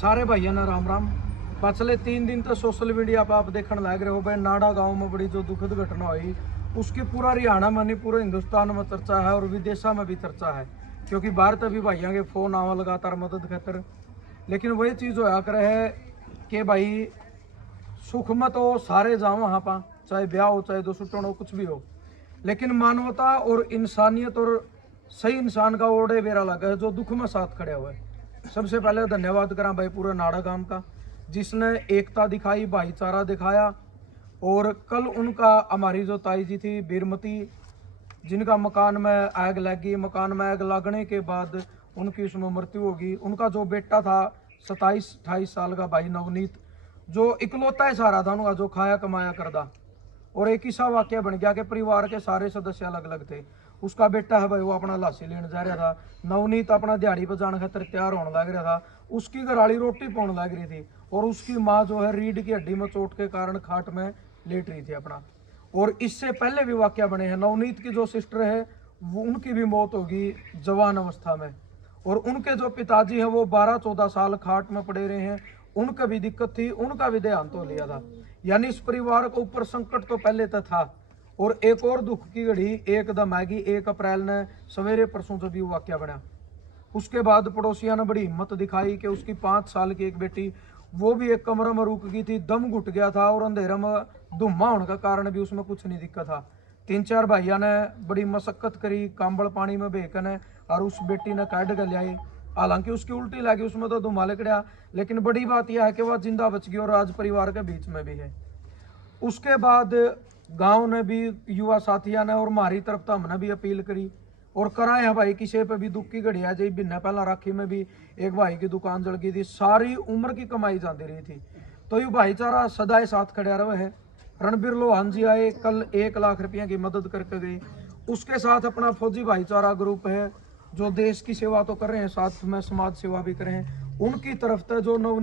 सारे भाइयों ने राम राम। पिछले 3 दिन तो सोशल मीडिया पर आप देखने लग रहे हो भाई, नाड़ा गांव में बड़ी जो दुखद घटना हुई उसकी पूरा हरियाणा में नहीं पूरे हिंदुस्तान में चर्चा है और विदेशों में भी चर्चा है, क्योंकि बाहर तभी भाइयों के फोन आवा लगातार मदद खातर। लेकिन वही चीज़ होया करे है कि भाई सुख में तो सारे जाओ वहाँ पर, चाहे ब्याह हो चाहे दो सुटन हो कुछ भी हो, लेकिन मानवता और इंसानियत और सही इंसान का ओडे बेरा लगा है जो दुख में साथ खड़े हुए। सबसे पहले धन्यवाद करा भाई पूरे नाड़ा गांव का, जिसने एकता दिखाई, भाईचारा दिखाया। और कल उनका हमारी जो ताई जी थी बीरमती, जिनका मकान में आग लगी, मकान में आग लगने के बाद उनकी उसमें मृत्यु होगी। उनका जो बेटा था 27-28 साल का भाई नवनीत, जो इकलौता ही सहारा था उनका, जो खाया कमाया करदा। और एक ही सा वाक्य बन गया कि परिवार के सारे सदस्य अलग अलग थे। उसका बेटा है भाई वो अपना लाशी लेने जा रहा था, नवनीत अपना दिहाड़ी पर जाने खातर तैयार होने लग रहा था, उसकी घराली रोटी पाने लग रही थी और उसकी माँ जो है रीढ़ की हड्डी में चोट के कारण खाट में लेट रही थी अपना। और इससे पहले भी वाक्य बने हैं, नवनीत की जो सिस्टर है वो उनकी भी मौत होगी जवान अवस्था में। और उनके जो पिताजी हैं वो 12-14 साल खाट में पड़े रहे हैं, उनका भी दिक्कत थी, उनका भी देहांत हो लिया था। यानी इस परिवार के ऊपर संकट तो पहले तो था। और एक और दुख की घड़ी एकदम आएगी 1 अप्रैल ने सवेरे परसों जब भी वाक्य बना, उसके बाद पड़ोसियों ने बड़ी हिम्मत दिखाई कि उसकी 5 साल की एक बेटी, वो भी एक कमरे में रुक गई थी, दम घुट गया था और अंधेरे में धुम्मा होने का कारण भी उसमें कुछ नहीं दिक्कत था। 3-4 भाइयों ने बड़ी मशक्कत करी, कांबड़ पानी में बेहकन है और उस बेटी ने काट कर लियाई। हालांकि उसकी उल्टी लगी, उसमें तो धुम्मा लिकड़ा, लेकिन बड़ी बात यह है कि वह जिंदा बच गई और आज परिवार के बीच में भी है। उसके बाद गांव ने भी, युवा साथियों ने और हमारी तरफ तो हमने भी अपील करी और कराए हैं भाई, किसी पे भी दुख की घड़ी आ जाए। बिना पहला राखी में भी एक भाई की दुकान जल गई थी, सारी उम्र की कमाई जाती रही थी। तो ये भाईचारा सदाए साथ खड़ा रहे है। रणबीर लोहान जी आए कल, 1 लाख रुपये की मदद करके गए। उसके साथ अपना फौजी भाईचारा ग्रुप है जो देश की सेवा तो कर रहे हैं, साथ में समाज सेवा भी कर रहे हैं। उनकी तरफ से जो नवनीत